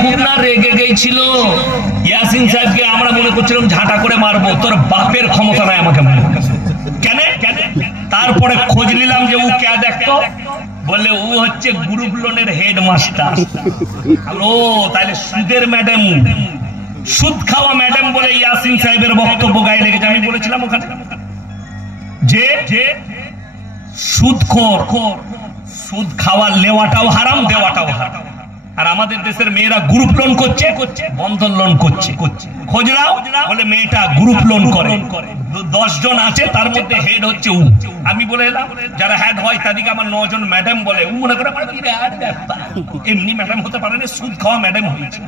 খুব না রেগে গেছিল ইয়াসিন সাহেবকে আমরা মনে করছিলাম ঝাঁটা করে মারবো, তোর বাপের ক্ষমতা নাই আমাকে মারবো। কেন? তারপরে খোঁজ নিলাম যে ও কে দেখতো, বলে ও হচ্ছে গ্রুপ লোনের হেডমাস্টার। ও তাহলে সুদের ম্যাডাম, সুদ খাওয়া ম্যাডাম বলে ইয়াসিন সাহেবের বক্তব্য গায়ে লেগেছে। আমি বলেছিলাম ওখানে যে সুদখোর, সুদ খাওয়া লেওয়াটাও হারাম, দেওয়াটাও হারাম। আর আমাদের দেশের মেয়েরা গ্রুপ লোন করছে, বন্ধন লোন করছে। খোঁজ নাও, বলে মেয়েটা গ্রুপ লোন করে। 10 জন আছে, তার মধ্যে হেড হচ্ছে ও। আমি বলে এলাম যারা হেড হয় তাদেরকে আমার 9 জন ম্যাডাম বলে। ও মনে করে এমনি ম্যাডাম হতে পারে না, সুদ খাওয়া ম্যাডাম হয়েছে।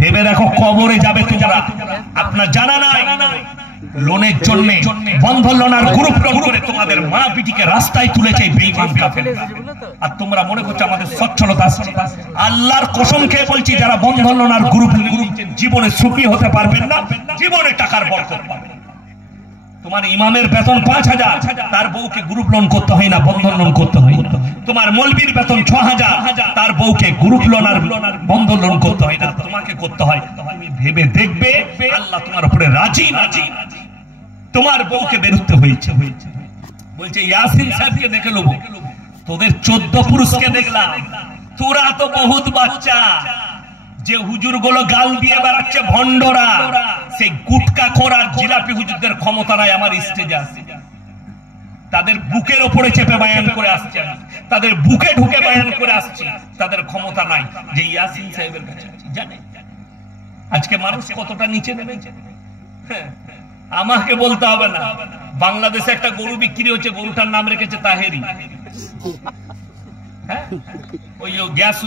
ভেবে দেখো কবরে যাবে তোমরা, আপনার জানা নাই লোনের জন্য বন্ধন লোন আর গ্রুপ লোন করে তোমাদের মা পিটিকে রাস্তায় তুলেছে বেঈমান কাফের। আর তোমরা মনে করছো আমাদের সচ্ছলতা আসছে। আল্লাহর কসম খেয়ে বলছি, যারা বন্ধন লোন আর গ্রুপ জীবনে সুখী হতে পারবেন না, জীবনে টাকার বরকত পাবেন। তোমার ইমামের বেতন 5000, তার বউকে গ্রুপ লোন করতে হয় না, বন্ধন লোন করতে হয়। তোমার মৌলবীর বেতন 6000, তার বউকে গ্রুপ লোন আর বন্ধন লোন করতে হয় না, তোমাকে করতে হয়। তুমি ভেবে দেখবে আল্লাহ তোমার উপরে রাজি। তোমার বউকে বেরোতে হয়েছে। বলছে ইয়াসিন সাহেবকে দেখে নেবো, তোদের 14 পুরুষকে দেখলাম, তোরা তো বহুত বাচ্চা। যে হুজুর গুলো গাল দিয়ে বেড়াচ্ছে ভণ্ডরা, সেই গুটকা খোর আর জিলাপি হুজুরদের ক্ষমতা নাই আমার স্টেজে আসছে। তাদের বুকের ওপরে চেপে বায়ান করে আসছে, তাদের বুকে ঢুকে বায়ান করে আসছে, তাদের ক্ষমতা নাই যে ইয়াসিন সাহেবের কাছে। জানে আজকে মানুষ কতটা নিচে নেমেছে? আমাকে বলতে হবে না, বাংলাদেশে একটা গরু বিক্রি হচ্ছে, গরুটার নাম রেখেছে তাহেরি। হ্যাঁ, ওই গ্যাস